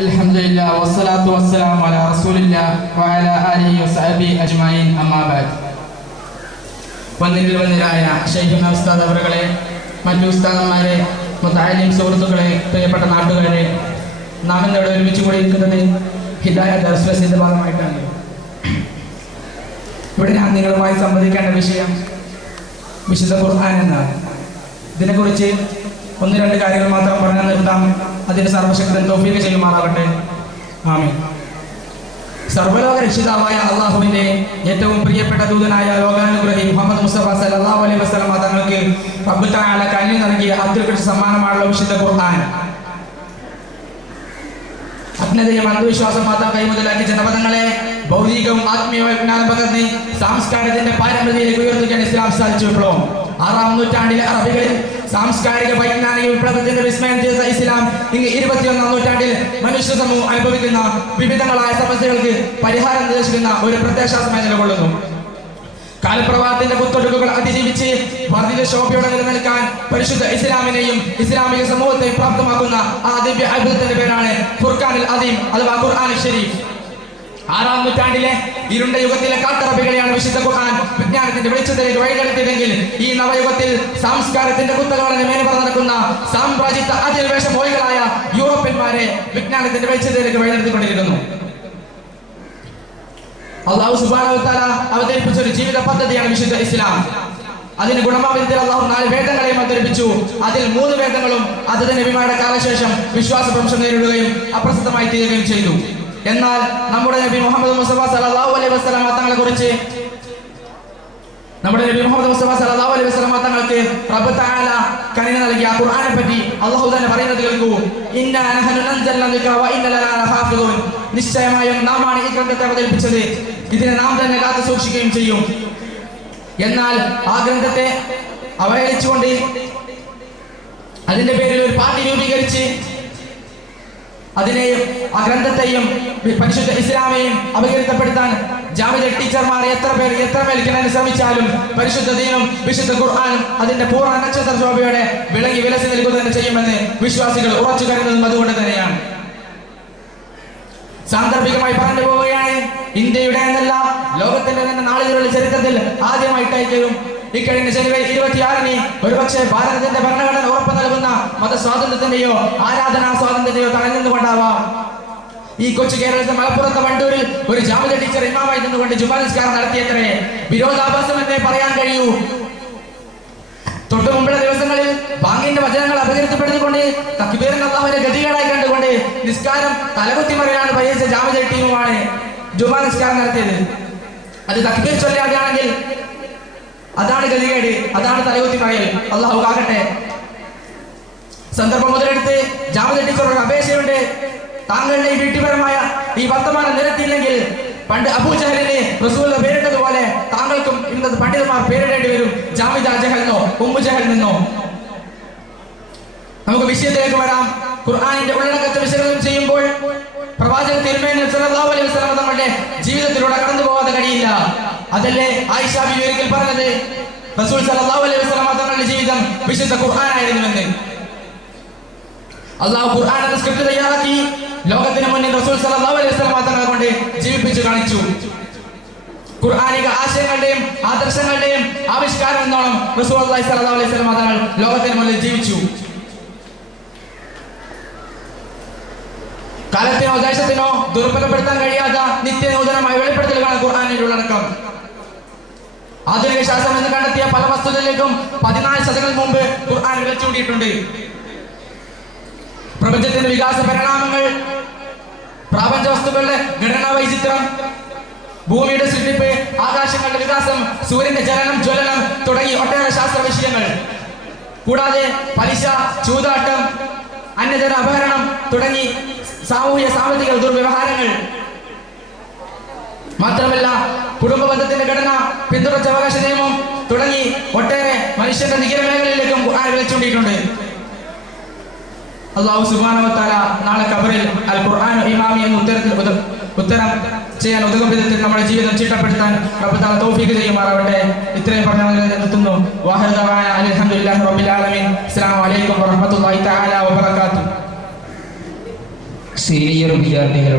അലഹമില്ല വസ്സലാത്തു വസ്സലാം അലാ റസൂലില്ല വഅല ആലിഹി വസഹബി അജ്മഈൻ അമ്മാ ബഅദ്. വന്നിൽ വന്നിലായ ഷെയ്ഖുന ഉസ്താദ് അവരുകളെ മറ്റു ഉസ്താദന്മാരെ മുത്താലിം സുഹൃത്തുക്കളെ പ്രിയപ്പെട്ട നാട്ടുകാരെ നാം ഇന്നിവിടെ ഒരുമിച്ച് കൂടി ഇരിക്കുന്നത് ഹിദായ ദർശ്വസിന്റെ ഭാഗമായിട്ടാണ്. ഇവിടെ ഞാൻ നിങ്ങളുമായി സംവദിക്കേണ്ട വിഷയം വിശുദ്ധ ഖുർആൻ എന്നാണ്. ഇതിനെക്കുറിച്ച് ഒന്ന് രണ്ട് കാര്യങ്ങൾ മാത്രം പറഞ്ഞു നിർത്താം അതിന് സർവശക്തൻ തൗഫീഖ് ചെയ്യുമാറാകട്ടെ. ആമീൻ. സർവലോക രക്ഷിതാവായ അള്ളാഹുവിന്റെ ഏറ്റവും പ്രിയപ്പെട്ട ദൂതനായ ലോകാനുഗ്രഹി മുഹമ്മദ് മുസ്തഫ സല്ലല്ലാഹു അലൈഹി വസല്ലം തങ്ങൾക്ക് റബ്ബ് തആല കനിഞ്ഞു നൽകിയ അത്യുൽകൃഷ്ട സമ്മാനമാണല്ലോ വിശുദ്ധ ഖുർആൻ. അജ്ഞതയും അന്ധവിശ്വാസം മാത്രം കൈമുതലാക്കി ജനപദങ്ങളെ ഭൗതികവും ആത്മീയവും വിജ്ഞാനം പകർന്ന് സാംസ്കാരത്തിന്റെ പാരമ്പര്യത്തിലേക്ക് ഉയർത്തിക്കാൻ ഇസ്ലാം സാധിച്ചു വിപ്ലവം. ആറാം നൂറ്റാണ്ടിലെ അറബികളിൽ സാംസ്കാരിക വൈജ്ഞാനിക വിപ്ലവത്തിന്റെ വിസ്മയം ചെയ്ത ഇസ്ലാം ഇന്ന് ഇരുപത്തിയൊന്നാം നൂറ്റാണ്ടിൽ മനുഷ്യ സമൂഹം അനുഭവിക്കുന്ന വിവിധങ്ങളായ സമസ്യകൾക്ക് പരിഹാരം നിർദ്ദേശിക്കുന്ന ഒരു പ്രത്യയശാസ്ത്രമായി നിലകൊള്ളുന്നു. കാലപ്രവാഹത്തിന്റെ കുത്തൊടുക്കുകൾ അതിജീവിച്ച് വർദ്ധിത ശോഭയോടെ നിലനിൽക്കാൻ പരിശുദ്ധ ഇസ്ലാമിനെയും ഇസ്ലാമിക സമൂഹത്തെയും പ്രാപ്തമാക്കുന്ന ആ ദിവ്യ അത്ഭുതത്തിന്റെ പേരാണ് ഫുർഖാനിൽ അദീം അഥവാ ഖുർആാനിൽ ഷരീഫ് ആറാം നൂറ്റാണ്ടിലെ ഇരുണ്ട യുഗത്തിലെ കാട്ടറബികളെയാണ് വിശുദ്ധ ഖുർആൻ വിജ്ഞാനത്തിന്റെ വെളിച്ചത്തിലേക്ക് വഴികടത്തിയതെങ്കിൽ ഈ നവയുഗത്തിൽ സംസ്കാരത്തിന്റെ കുത്തകളെ മേൽപറ നടക്കുന്ന സാമ്രാജ്യത്വ അധിനിവേശ മോഹികളായ യൂറോപ്യന്മാരെ വിജ്ഞാനത്തിന്റെ വെളിച്ചത്തിലേക്ക് വഴിനടത്തിക്കൊണ്ടിരിക്കുന്നു. അള്ളാഹു തആല അവതരിപ്പിച്ച ഒരു ജീവിത പദ്ധതിയാണ് വിശുദ്ധ ഇസ്ലാം. അതിന് ഗുണമാവിധത്തിൽ അള്ളാഹു നാല് വേദങ്ങളെയും അവതരിപ്പിച്ചു. അതിൽ മൂന്ന് വേദങ്ങളും അതിന്റെ നബിമാരുടെ കാലശേഷം വിശ്വാസ ഭ്രംശം നേരിടുകയും അപ്രസിദ്ധമായി തീരുകയും ചെയ്തു. എന്നാൽ നമ്മുടെ നബി മുഹമ്മദ് മുസ്തഫ സല്ലല്ലാഹു അലൈഹി വസല്ലം തങ്ങളെ കുറിച്ച് നമ്മുടെ നബി മുഹമ്മദ് മുസ്തഫ സല്ലല്ലാഹു അലൈഹി വസല്ലം തങ്ങൾക്ക് റബ്ബ് തആല നൽകിയ ഖുർആനെ പറ്റി അല്ലാഹു തന്നെ പറയുന്നത് കേൾക്കൂ. ഇന്നാ നഹനു നൻസൽന വ ഇന്ന ലനാ നിശ്ചയമായും നാമാണ് ഈ ഗ്രന്ഥത്തെ അവതരിപ്പിച്ചത്. ഇതിനെ നാം തന്നെ കാത്തു സൂക്ഷിക്കുകയും ചെയ്യും. എന്നാൽ ആ ഗ്രന്ഥത്തെ അവഹേളിച്ചുകൊണ്ട് അതിന്റെ പേരിൽ ഒരു പാർട്ടി രൂപീകരിച്ച് അതിനെയും ആ ഗ്രന്ഥത്തെയും പരിശുദ്ധ ഇസ്ലാമെയും അപകീർത്തപ്പെടുത്താൻ ജാമിദ ടീച്ചർമാർ എത്ര പേർ എത്ര മേൽക്കുന്നതിന് ശ്രമിച്ചാലും പരിശുദ്ധ ദീനും വിശുദ്ധ ഖുർആാനും അതിന്റെ പൂർണ നക്ഷത്ര ശോഭയോടെ വിളങ്ങി വിലസി നൽകുക തന്നെ ചെയ്യുമെന്ന് വിശ്വാസികൾ ഉറച്ചു കരുതുന്നതും അതുകൊണ്ട് തന്നെയാണ്. സാന്ദർഭികമായി പറഞ്ഞു പോവുകയാണ് ഇന്ത്യയുടെ എന്നല്ല ലോകത്തിന്റെ തന്നെ നാളുകളുടെ ചരിത്രത്തിൽ ആദ്യമായിട്ടായിരിക്കും ഇക്കഴിഞ്ഞ ജനുവരി ഇരുപത്തിയാറിന് ഒരുപക്ഷെ ഭാരതത്തിന്റെ ഭരണഘടന ഉറപ്പ് നൽകുന്ന മതസ്വാതന്ത്ര്യത്തിന്റെയോ ആരാധനാ സ്വാതന്ത്ര്യത്തെയോ തടഞ്ഞുകൊണ്ടാവാം ഈ കൊച്ചു കേരളത്തിൽ മലപ്പുറത്തെ വണ്ടൂരിൽ ഒരു ജാമിത ടീച്ചർ ഇമാമായി നിന്നുകൊണ്ട് ജുമാ നിസ്കാരം നടത്തിയത്രേ വിരോധാഭാസം എന്നേ പറയാൻ കഴിയൂ. തൊട്ടു മുമ്പുള്ള ദിവസങ്ങളിൽ ബാങ്കിന്റെ വചനങ്ങൾ അപകീർത്തിപ്പെടുത്തിക്കൊണ്ട് അള്ളാഹുവിന്റെ ഗതികളായി കണ്ടുകൊണ്ട് നിസ്കാരം തലകുത്തി മറിയാണ് പരിഹരിച്ച ജാമിത ടീമുമാണ് ജുമാ നിസ്കാരം നടത്തിയത്. അത് തക്ബീർ ചൊല്ലാതെയാണെങ്കിൽ അതാണ് ഗതികേട് അതാണ് തലകുത്തി മറയൽ അള്ളാഹു ആകട്ടെ സന്ദർഭം മുതലെടുത്ത് ജാമിത ടീച്ചറോട് അപേക്ഷയുണ്ട്. താങ്കളുടെ ഈ വീട്ടുപരമായ ഈ വർത്തമാനം നിരത്തിയില്ലെങ്കിൽ പണ്ട് അബൂജഹലിനെ റസൂലിനെ പേരിട്ടതുപോലെ താങ്കൾക്കും ഇന്നത്തെ പണ്ഡിതന്മാർ പേരിടേണ്ടി വരും. ജാമിദ ജഹലിനോ ഉമ്മു ഉമ്മുജഹൽ നിന്നോ നമുക്ക് വിഷയത്തിലേക്ക് വരാം. ഖുർആാനിന്റെ ഉള്ളടക്കത്തെ വിശകലനം ചെയ്യുമ്പോൾ പ്രവാചക തിരുമേനി സല്ലല്ലാഹു അലൈഹി വസല്ലം തങ്ങളുടെ ജീവിതത്തിലൂടെ കടന്നു പോകാതെ കഴിയില്ല. അതല്ലേ ആയിഷ ഒരിക്കൽ പറഞ്ഞത്? റസൂൽ സല്ലല്ലാഹു അലൈഹി വസല്ലം തങ്ങളുടെ ജീവിതം വിശുദ്ധ ഖുർആനായിരുന്നുവെന്ന് അള്ളാഹു എന്ന സ്ക്രിപ്റ്റ് തയ്യാറാക്കി ലോകത്തിന് മുന്നിൽ റസൂൽ സല്ലല്ലാഹു അലൈഹി വസല്ലം തങ്ങളെ കൊണ്ട് ജീവിപ്പിച്ചു കാണിച്ചു. ഖുർആനിക ആശയങ്ങളുടെയും ആദർശങ്ങളുടെയും ആവിഷ്കാരം എന്നോണം റസൂൽ അള്ളാഹി സല്ലല്ലാഹു അലൈഹി വസല്ലം തങ്ങൾ ലോകത്തിന് മുന്നിൽ ജീവിച്ചു. കാലത്തിനോ ദേശത്തിനോ ദുർബലപ്പെടുത്താൻ കഴിയാത്ത നിത്യനൂതനമായി വെളിപ്പെടുത്തലുകളാണ് ഖുർആാനിൽ ഉള്ളടക്കം ആധുനിക ശാസ്ത്രം എന്ന് കണ്ടെത്തിയ പല വസ്തുതകളിലേക്കും പതിനാല് ശതങ്ങൾ മുമ്പ് ഖുർആൻ വിളിച്ചുകൂടിയിട്ടുണ്ട് പ്രപഞ്ചത്തിന്റെ വികാസ പരിണാമങ്ങൾ പ്രാപഞ്ച വസ്തുക്കളുടെ ഘടനാ വൈചിത്രം ഭൂമിയുടെ സൃഷ്ടിപ്പ് ആകാശങ്ങളുടെ വികാസം സൂര്യന്റെ ജലനം ജ്വലനം തുടങ്ങി ഒട്ടേറെ ശാസ്ത്ര വിഷയങ്ങൾ. കൂടാതെ പലിശ ചൂതാട്ടം അന്യജന അപഹരണം തുടങ്ങി സാമൂഹ്യ സാമ്പത്തിക ദുർവ്യവഹാരങ്ങൾ. മാത്രമല്ല കുടുംബ ബന്ധത്തിന്റെ ഘടന പിന്തുടർച്ച അവകാശ നിയമം തുടങ്ങി ഒട്ടേറെ മനുഷ്യന്റെ നികിര മേഖലയിലേക്കും ഖുർആൻ വിളിച്ചുകൊണ്ടിട്ടുണ്ട് അള്ളാഹു സുബാനവത്താല നാളെ കബറിൽ അൽ ഖുർആൻ ഇമാമി എന്ന ഉത്തരത്തിൽ ഉത്തരം ചെയ്യാൻ ഉതകും വിധത്തിൽ നമ്മുടെ ജീവിതം ചിട്ടപ്പെടുത്താൻ റബ്ബത്താല തൗഫീഖ് ചെയ്യുമാറാവട്ടെ. ഇത്രയും പറഞ്ഞ നിർത്തുന്നു. അൽഹംദുലില്ലാഹി റബ്ബിൽ ആലമീൻ. അസ്സലാമു അലൈക്കും വറഹ്മത്തുള്ളാഹി തആല വബറകാതുഹു. സീനിയർ വിദ്യാർത്ഥികൾ